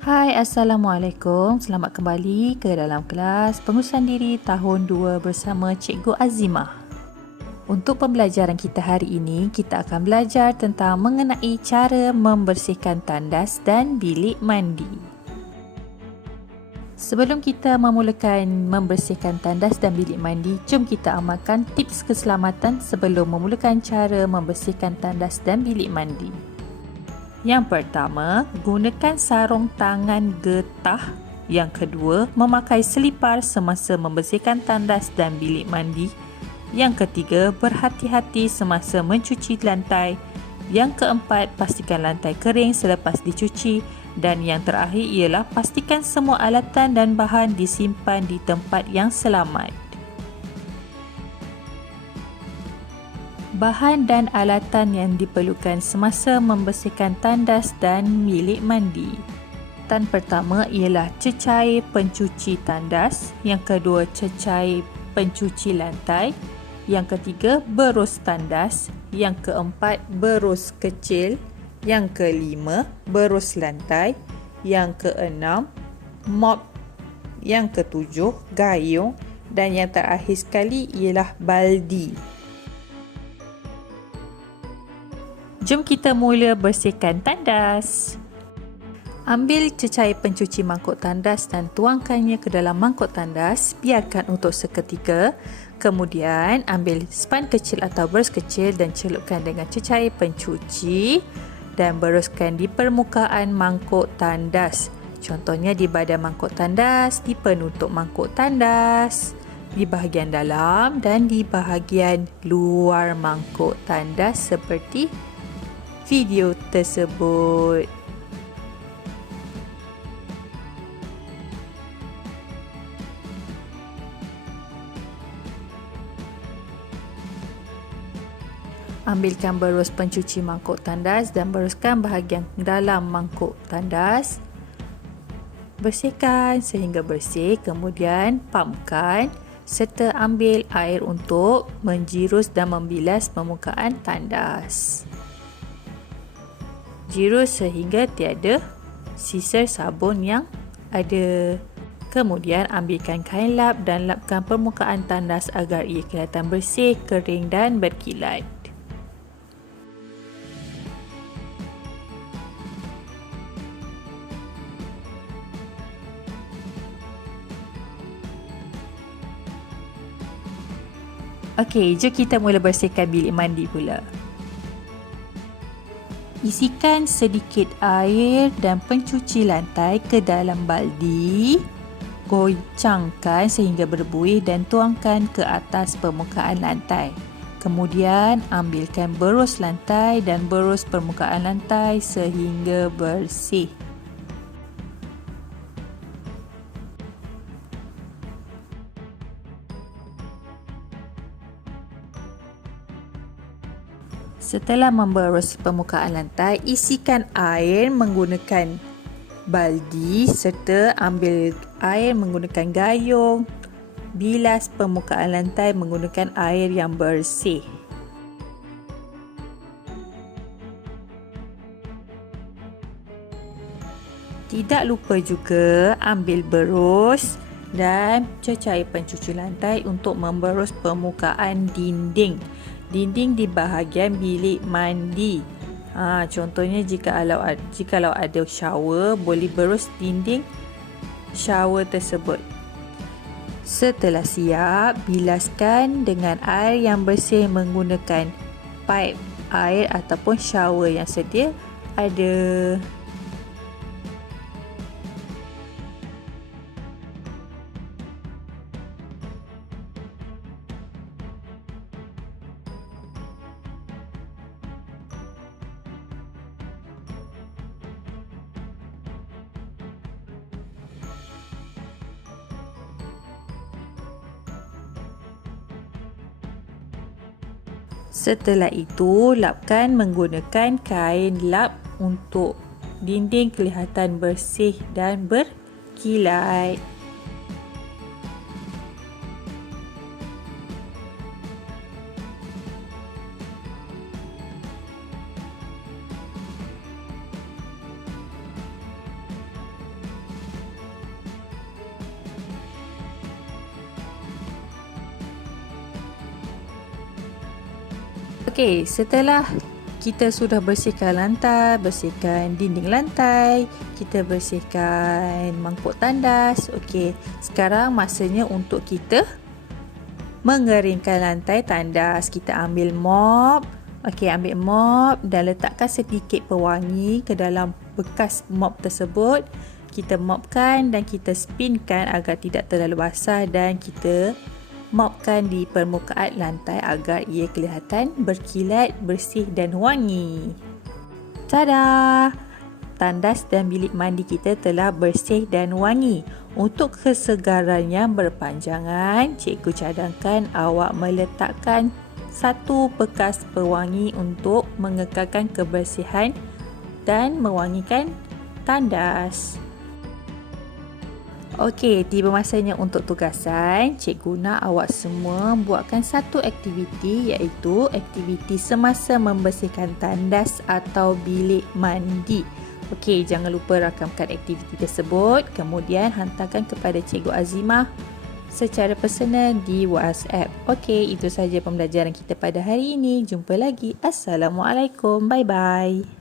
Hai, Assalamualaikum. Selamat kembali ke dalam kelas pengurusan diri tahun 2 bersama Cikgu Azimah. Untuk pembelajaran kita hari ini, kita akan belajar tentang mengenai cara membersihkan tandas dan bilik mandi. Sebelum kita memulakan membersihkan tandas dan bilik mandi, jom kita amalkan tips keselamatan sebelum memulakan cara membersihkan tandas dan bilik mandi. Yang pertama, gunakan sarung tangan getah. Yang kedua, memakai selipar semasa membersihkan tandas dan bilik mandi. Yang ketiga, berhati-hati semasa mencuci lantai. Yang keempat, pastikan lantai kering selepas dicuci. Dan yang terakhir ialah pastikan semua alatan dan bahan disimpan di tempat yang selamat. Bahan dan alatan yang diperlukan semasa membersihkan tandas dan bilik mandi. Tan pertama ialah cecair pencuci tandas, yang kedua cecair pencuci lantai, yang ketiga berus tandas, yang keempat berus kecil, yang kelima berus lantai, yang keenam mop, yang ketujuh gayung dan yang terakhir sekali ialah baldi. Jom kita mula bersihkan tandas. Ambil cecair pencuci mangkuk tandas dan tuangkannya ke dalam mangkuk tandas, biarkan untuk seketika. Kemudian ambil span kecil atau berus kecil dan celupkan dengan cecair pencuci dan beruskan di permukaan mangkuk tandas. Contohnya di badan mangkuk tandas, di penutup mangkuk tandas, di bahagian dalam dan di bahagian luar mangkuk tandas seperti video tersebut. Ambilkan berus pencuci mangkuk tandas dan beruskan bahagian dalam mangkuk tandas. Bersihkan sehingga bersih, kemudian pumpkan serta ambil air untuk menjirus dan membilas permukaan tandas. Jirus sehingga tiada sisa sabun yang ada. Kemudian ambilkan kain lap dan lapkan permukaan tandas agar ia kelihatan bersih, kering dan berkilat. Okey, jom kita mula bersihkan bilik mandi pula. Isikan sedikit air dan pencuci lantai ke dalam baldi. Goncangkan sehingga berbuih dan tuangkan ke atas permukaan lantai. Kemudian ambilkan berus lantai dan berus permukaan lantai sehingga bersih. Setelah memberus permukaan lantai, isikan air menggunakan baldi serta ambil air menggunakan gayung. Bilas permukaan lantai menggunakan air yang bersih. Tidak lupa juga ambil berus dan cecair pencuci lantai untuk memberus permukaan dinding. Dinding di bahagian bilik mandi. Contohnya jikalau ada shower, boleh berus dinding shower tersebut. Setelah siap, bilaskan dengan air yang bersih menggunakan paip air ataupun shower yang sedia ada. Setelah itu, lapkan menggunakan kain lap untuk dinding kelihatan bersih dan berkilat. Okey, setelah kita sudah bersihkan lantai, bersihkan dinding lantai, kita bersihkan mangkuk tandas. Okey, sekarang masanya untuk kita mengeringkan lantai tandas. Kita ambil mop. Okey, ambil mop dan letakkan sedikit pewangi ke dalam bekas mop tersebut. Kita mopkan dan kita spinkan agar tidak terlalu basah, dan kita mopkan di permukaan lantai agar ia kelihatan berkilat, bersih dan wangi. Tada! Tandas dan bilik mandi kita telah bersih dan wangi. Untuk kesegarannya berpanjangan, cikgu cadangkan awak meletakkan satu bekas pewangi untuk mengekalkan kebersihan dan mewangikan tandas. Okey, tiba masanya untuk tugasan. Cikgu nak awak semua buatkan satu aktiviti, iaitu aktiviti semasa membersihkan tandas atau bilik mandi. Okey, jangan lupa rakamkan aktiviti tersebut, kemudian hantarkan kepada Cikgu Azimah secara personal di WhatsApp. Okey, itu sahaja pembelajaran kita pada hari ini. Jumpa lagi. Assalamualaikum. Bye-bye.